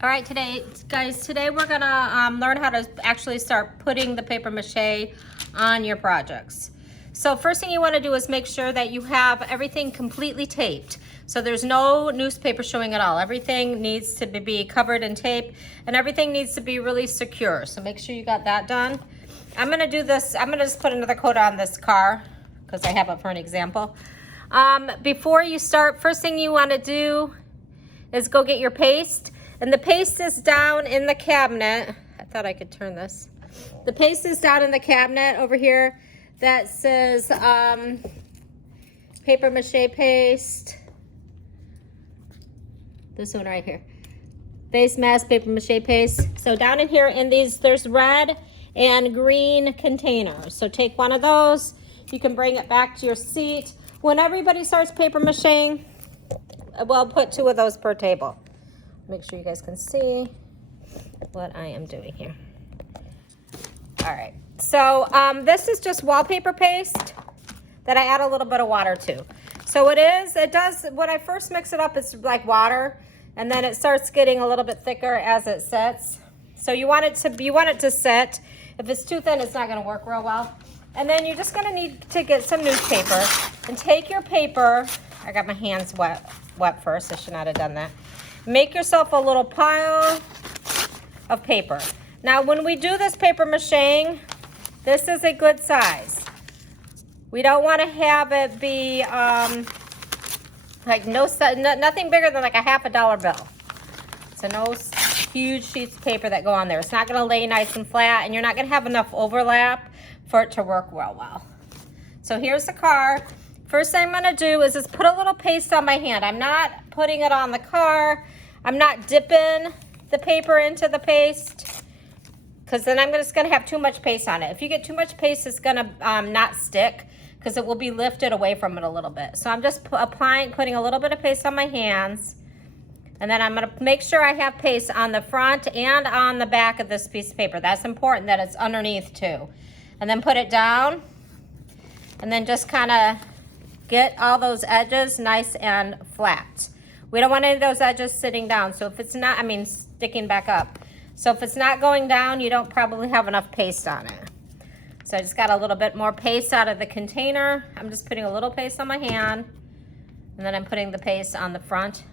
All right, today we're gonna learn how to actually start putting the paper mache on your projects. So first thing you wanna do is make sure that you have everything completely taped. So there's no newspaper showing at all. Everything needs to be covered in tape and everything needs to be really secure. So make sure you got that done. I'm gonna do this, I'm gonna just put another coat on this car because I have it for an example. Before you start, first thing you wanna do is go get your paste. And the paste is down in the cabinet. I thought I could turn this. The paste is down in the cabinet over here that says paper mache paste. This one right here. Face mask paper mache paste. So down in here in these, there's red and green containers. So take one of those. You can bring it back to your seat. When everybody starts paper macheing, well, put 2 of those per table. Make sure you guys can see what I am doing here. All right, so this is just wallpaper paste that I add a little bit of water to. So it does, when I first mix it up, it's like water, and then it starts getting a little bit thicker as it sets. So you want it to set. If it's too thin, it's not gonna work real well. And then you're just gonna need to get some newspaper and take your paper. I got my hands wet first, I should not have done that. Make yourself a little pile of paper. Now, when we do this paper macheing, this is a good size. We don't want to have it be like nothing bigger than like a $50 bill. So no huge sheets of paper that go on there. It's not going to lay nice and flat, and you're not going to have enough overlap for it to work real well. So here's the car. First thing I'm going to do is just put a little paste on my hand. I'm not putting it on the car. I'm not dipping the paper into the paste because then I'm just going to have too much paste on it. If you get too much paste, it's going to not stick because it will be lifted away from it a little bit. So I'm just putting a little bit of paste on my hands, and then I'm going to make sure I have paste on the front and on the back of this piece of paper. That's important that it's underneath too. And then put it down, and then just kind of get all those edges nice and flat. We don't want any of those edges sitting down. So if it's not, sticking back up. So if it's not going down, you don't probably have enough paste on it. So I just got a little bit more paste out of the container. I'm just putting a little paste on my hand, and then I'm putting the paste on the front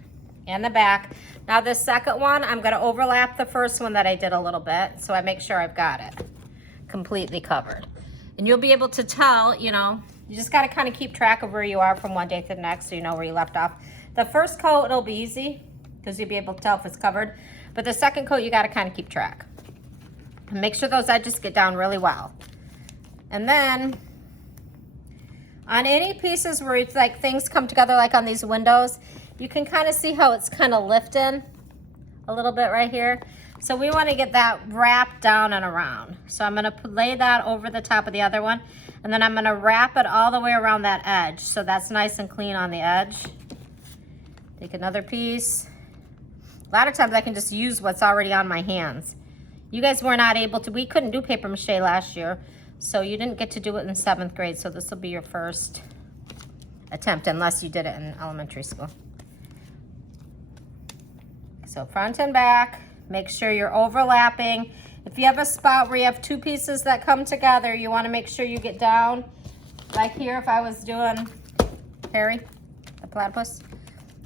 and the back. Now this second one, I'm gonna overlap the first one that I did a little bit, so I make sure I've got it completely covered. And you'll be able to tell, you just gotta kind of keep track of where you are from one day to the next so you know where you left off. The first coat, it'll be easy because you'll be able to tell if it's covered. But the second coat, you gotta kind of keep track. And make sure those edges get down really well. And then, on any pieces where it's like things come together like on these windows, you can kind of see how it's kind of lifting a little bit right here. So we want to get that wrapped down and around. So I'm going to lay that over the top of the other one, and then I'm going to wrap it all the way around that edge so that's nice and clean on the edge. Take another piece. A lot of times I can just use what's already on my hands. You guys were not able to, we couldn't do paper mache last year, so you didn't get to do it in 7th grade, so this will be your first attempt unless you did it in elementary school. So front and back. Make sure you're overlapping. If you have a spot where you have 2 pieces that come together, you want to make sure you get down. Like here, if I was doing Harry, the platypus.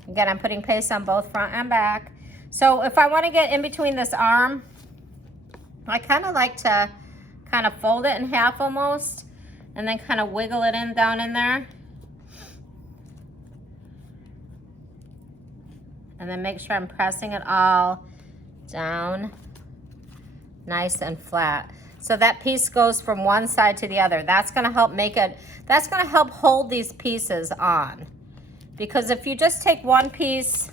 Again, I'm putting paste on both front and back. So if I want to get in between this arm, I kind of like to kind of fold it in half almost, and then kind of wiggle it in down in there. And then make sure I'm pressing it all down nice and flat. So that piece goes from one side to the other. That's gonna help that's gonna help hold these pieces on. Because if you just take one piece,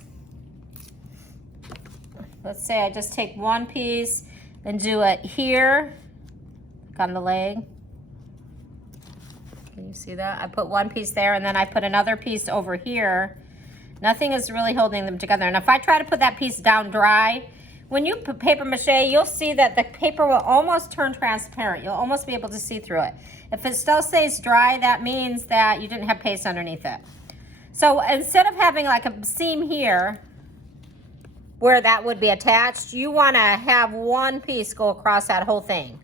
let's say I just take one piece and do it here, like on the leg. Can you see that? I put one piece there, and then I put another piece over here. Nothing is really holding them together. And if I try to put that piece down dry, when you put paper mache, you'll see that the paper will almost turn transparent. You'll almost be able to see through it. If it still stays dry, that means that you didn't have paste underneath it. So instead of having like a seam here, where that would be attached. You want to have one piece go across that whole thing.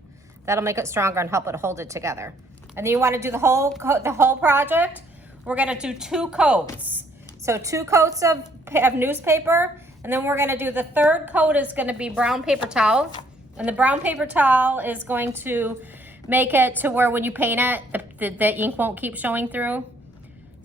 That'll make it stronger and help it hold it together. And then you want to do the whole project. We're going to do 2 coats. So 2 coats of newspaper, and then we're going to do the 3rd coat is going to be brown paper towel. And the brown paper towel is going to make it to where when you paint it, the ink won't keep showing through.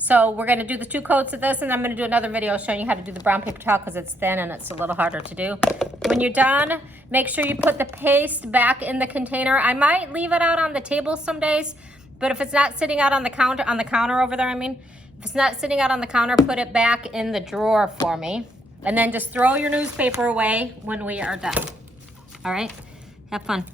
So we're going to do the 2 coats of this, and I'm going to do another video showing you how to do the brown paper towel because it's thin and it's a little harder to do. When you're done, make sure you put the paste back in the container. I might leave it out on the table some days, but if it's not sitting out on the counter over there, if it's not sitting out on the counter, put it back in the drawer for me. And then just throw your newspaper away when we are done. All right? Have fun.